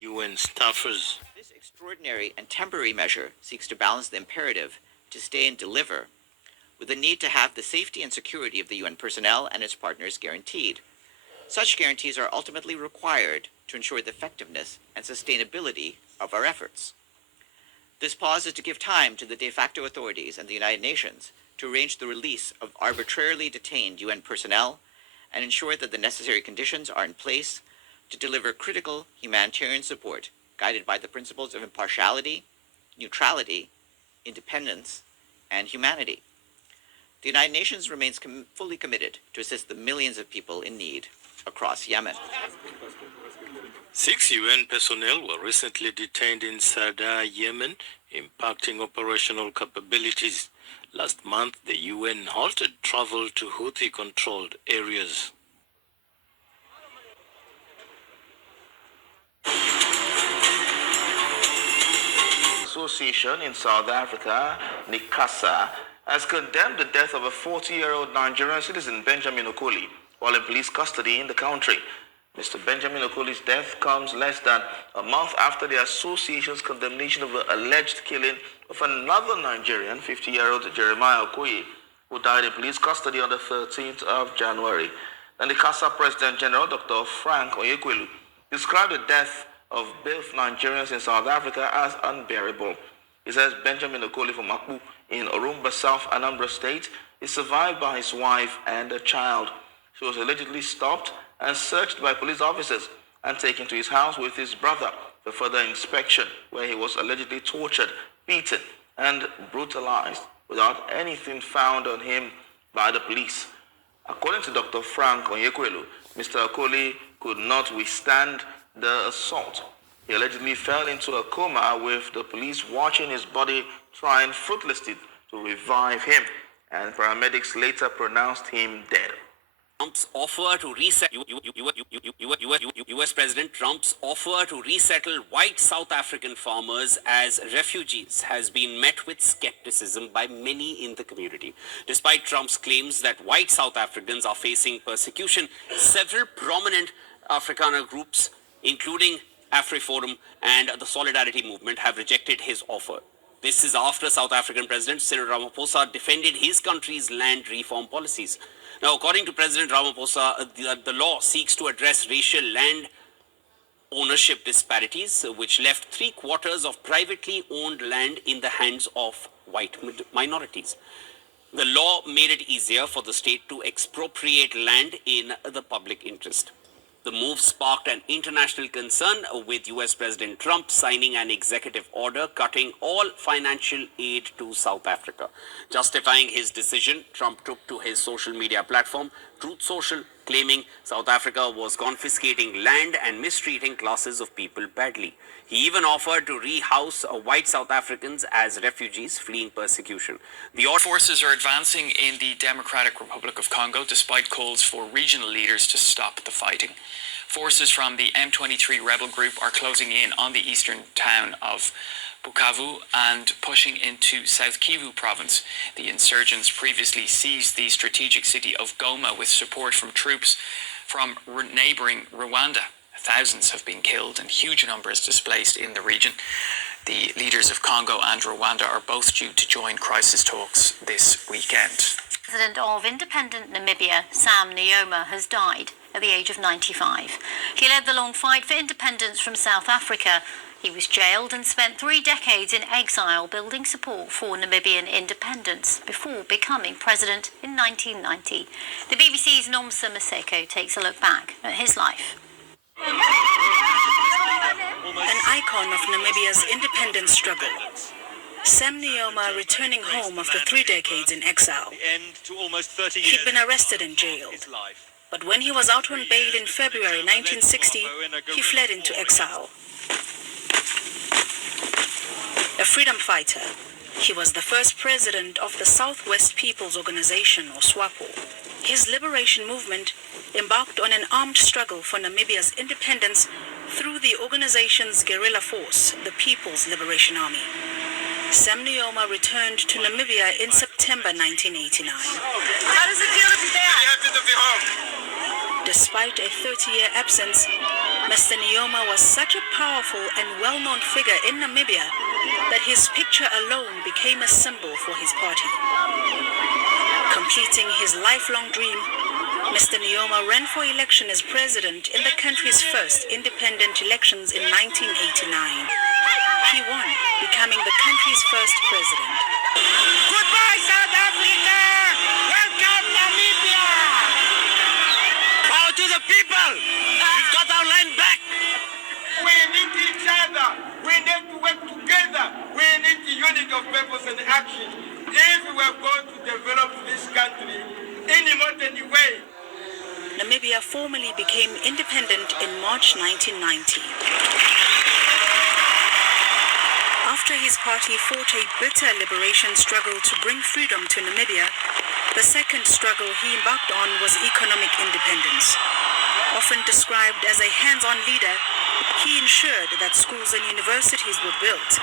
UN staffers. This extraordinary and temporary measure seeks to balance the imperative to stay and deliver with the need to have the safety and security of the UN personnel and its partners guaranteed. Such guarantees are ultimately required to ensure the effectiveness and sustainability of our efforts. This pause is to give time to the de facto authorities and the United Nations to arrange the release of arbitrarily detained UN personnel and ensure that the necessary conditions are in place to deliver critical humanitarian support guided by the principles of impartiality, neutrality, independence, and humanity. The United Nations remains fully committed to assist the millions of people in need across Yemen. 6 UN personnel were recently detained in Sada, Yemen, impacting operational capabilities. Last month, the UN halted travel to Houthi-controlled areas. Association in South Africa, NICASA, has condemned the death of a 40-year-old Nigerian citizen, Benjamin Okoli, while in police custody in the country. Mr. Benjamin Okoli's death comes less than a month after the association's condemnation of the alleged killing of another Nigerian, 50-year-old Jeremiah Okoye, who died in police custody on the 13th of January. And the CASA President General, Dr. Frank Onyekwelu, described the death of both Nigerians in South Africa as unbearable. He says Benjamin Okoli from Akpu in Orumba, South Anambra State, is survived by his wife and a child. She was allegedly stopped and searched by police officers and taken to his house with his brother for further inspection, where he was allegedly tortured, beaten, and brutalized without anything found on him by the police. According to Dr. Frank Onyekwelu, Mr. Okoli could not withstand the assault. He allegedly fell into a coma with the police watching his body, trying fruitlessly to revive him, and paramedics later pronounced him dead. Trump's offer to resettle U.S. President Trump's offer to resettle white South African farmers as refugees has been met with skepticism by many in the community. Despite Trump's claims that white South Africans are facing persecution, several prominent Afrikaner groups, including AfriForum and the Solidarity Movement, have rejected his offer. This is after South African President Cyril Ramaphosa defended his country's land reform policies. Now, according to President Ramaphosa, the law seeks to address racial land ownership disparities, which left 3/4 of privately owned land in the hands of white minorities. The law made it easier for the state to expropriate land in the public interest. The move sparked an international concern, with US President Trump signing an executive order cutting all financial aid to South Africa. Justifying his decision, Trump took to his social media platform, Truth Social, claiming South Africa was confiscating land and mistreating classes of people badly. He even offered to rehouse white South Africans as refugees fleeing persecution. The forces are advancing in the Democratic Republic of Congo despite calls for regional leaders to stop the fighting. Forces from the M23 rebel group are closing in on the eastern town of Bukavu and pushing into South Kivu province. The insurgents previously seized the strategic city of Goma with support from troops from neighboring Rwanda. Thousands have been killed and huge numbers displaced in the region. The leaders of Congo and Rwanda are both due to join crisis talks this weekend. President of independent Namibia, Sam Nujoma, has died at the age of 95. He led the long fight for independence from South Africa. He was jailed and spent 3 decades in exile building support for Namibian independence before becoming president in 1990. The BBC's Nomsa Maseko takes a look back at his life. An icon of Namibia's independence struggle. Sam Nujoma returning home after 3 decades in exile. He'd been arrested and jailed. But when he was out on bail in February 1960, he fled into exile. A freedom fighter, he was the first president of the Southwest People's Organization, or SWAPO. His liberation movement embarked on an armed struggle for Namibia's independence through the organization's guerrilla force, the People's Liberation Army. Sam Nujoma returned to Namibia in September 1989. How does it feel to be back? Despite a 30-year absence, Mr. Nyoma was such a powerful and well-known figure in Namibia that his picture alone became a symbol for his party. Completing his lifelong dream, Mr. Nyoma ran for election as president in the country's first independent elections in 1989. He won, becoming the country's first president. Goodbye, South Africa! Welcome, Namibia! Power to the people! We've got our land back! We need each other. We need to work together. We need the unity of purpose and action if we are going to develop this country in a modern way. Namibia formally became independent in March 1990. After his party fought a bitter liberation struggle to bring freedom to Namibia, the second struggle he embarked on was economic independence. Often described as a hands-on leader, he ensured that schools and universities were built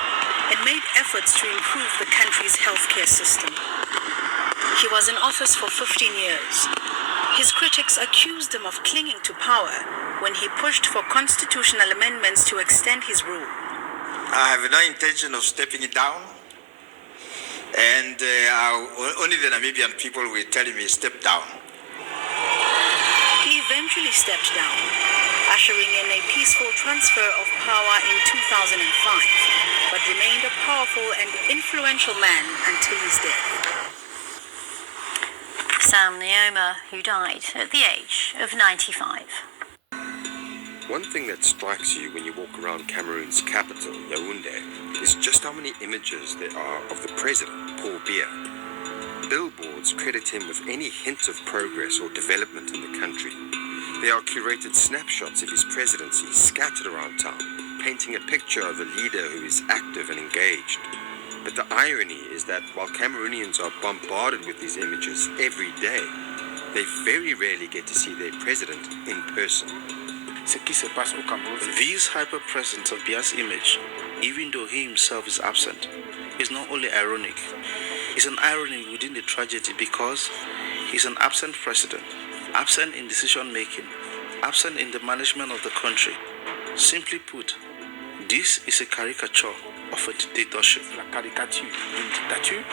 and made efforts to improve the country's healthcare system. He was in office for 15 years. His critics accused him of clinging to power when he pushed for constitutional amendments to extend his rule. I have no intention of stepping it down, and only the Namibian people will tell me step down. He eventually stepped down, ushering in a peaceful transfer of power in 2005, but remained a powerful and influential man until his death. Sam Nyoma, who died at the age of 95. One thing that strikes you when you walk around Cameroon's capital, Yaoundé, is just how many images there are of the president, Paul Biya. Billboards credit him with any hint of progress or development in the country. There are curated snapshots of his presidency scattered around town, painting a picture of a leader who is active and engaged. But the irony is that while Cameroonians are bombarded with these images every day, they very rarely get to see their president in person. This hyper-presence of Biya's image, even though he himself is absent, is not only ironic. It's an irony within the tragedy because he's an absent president, absent in decision-making, absent in the management of the country. Simply put, this is a caricature of a dictatorship. La caricature d'une dictature.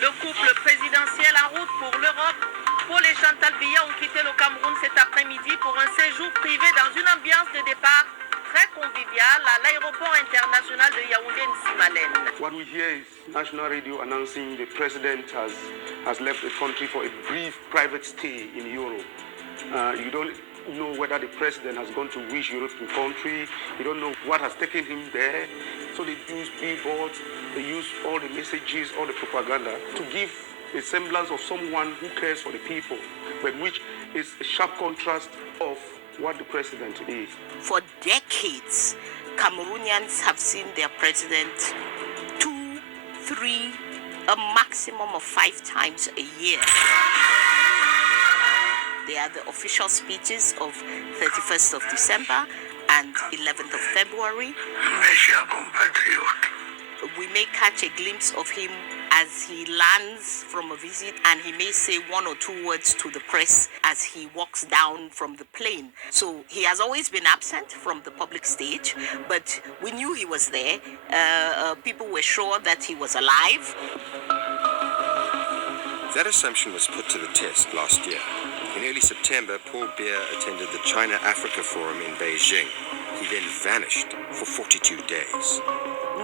Le couple présidentiel en route pour l'Europe, Paul et Chantal Biya ont quitté le Cameroun cet après-midi pour un séjour privé dans une ambiance de départ très conviviale à l'aéroport international de Yaoundé-Nsimalen. What we hear is national radio announcing the president has left the country for a brief private stay in Europe. You don't know whether the president has gone to which European country. You don't know what has taken him there. So they use billboards, they use all the messages, all the propaganda to give a semblance of someone who cares for the people, but which is a sharp contrast of what the president is. For decades, Cameroonians have seen their president 2, 3, a maximum of 5 times a year. They are the official speeches of 31st of December and 11th of February. We may catch a glimpse of him as he lands from a visit, and he may say 1 or 2 words to the press as he walks down from the plane. So he has always been absent from the public stage, but we knew he was there. People were sure that he was alive. That assumption was put to the test last year. In early September, Paul Biya attended the China-Africa Forum in Beijing. He then vanished for 42 days.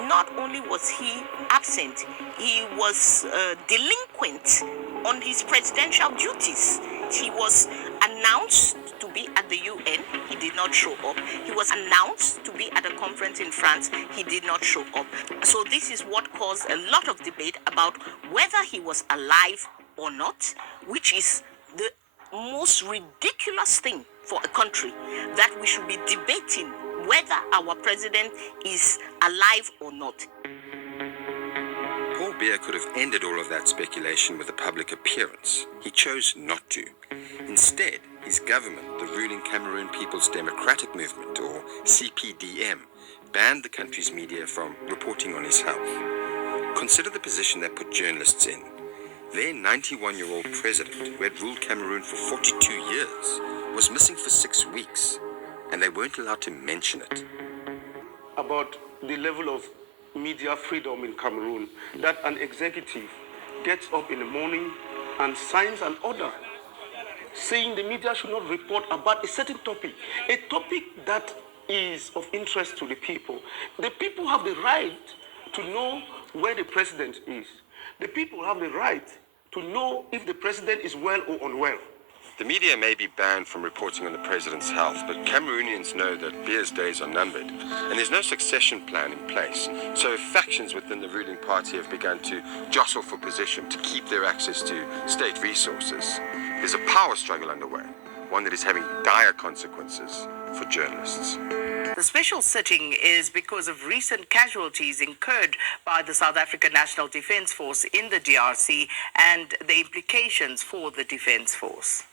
Not only was he absent, he was delinquent on his presidential duties. He was announced to be at the UN. He did not show up. He was announced to be at a conference in France. He did not show up. So this is what caused a lot of debate about whether he was alive or not, which is the most ridiculous thing for a country, that we should be debating whether our president is alive or not. Paul Biya could have ended all of that speculation with a public appearance. He chose not to. Instead, his government, the ruling Cameroon People's Democratic Movement, or CPDM, banned the country's media from reporting on his health. Consider the position that put journalists in. Their 91-year-old president, who had ruled Cameroon for 42 years, was missing for 6 weeks. and they weren't allowed to mention it. About the level of media freedom in Cameroon, that an executive gets up in the morning and signs an order saying the media should not report about a certain topic, a topic that is of interest to the people. The people have the right to know where the president is. The people have the right to know if the president is well or unwell. The media may be banned from reporting on the president's health, but Cameroonians know that Bia's days are numbered, and there's no succession plan in place. So factions within the ruling party have begun to jostle for position to keep their access to state resources. There's a power struggle underway, one that is having dire consequences for journalists. The special sitting is because of recent casualties incurred by the South African National Defence Force in the DRC and the implications for the Defence Force.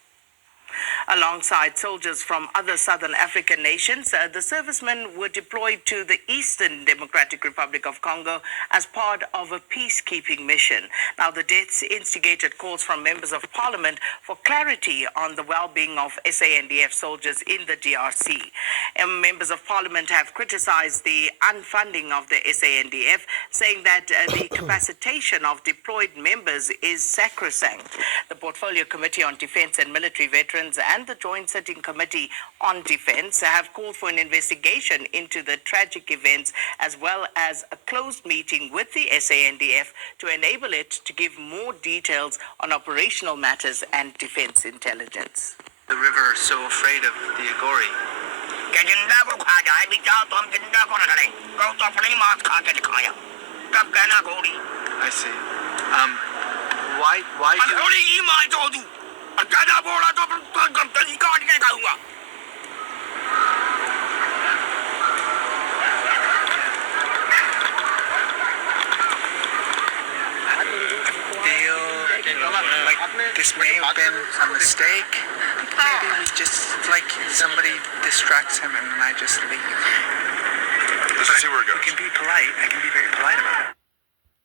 Alongside soldiers from other southern African nations, the servicemen were deployed to the Eastern Democratic Republic of Congo as part of a peacekeeping mission. Now, the deaths instigated calls from members of parliament for clarity on the well-being of SANDF soldiers in the DRC. Members of parliament have criticized the unfunding of the SANDF, saying that the capacitation of deployed members is sacrosanct. The Portfolio Committee on Defence and Military Veterans and the Joint Sitting Committee on Defence have called for an investigation into the tragic events, as well as a closed meeting with the SANDF to enable it to give more details on operational matters and defence intelligence. The river is so afraid of the Agori. I see. Why do like this may have been a mistake? Maybe we just, like, somebody distracts him and I just leave. Let's see where it goes. We can be polite. I can be very polite about it.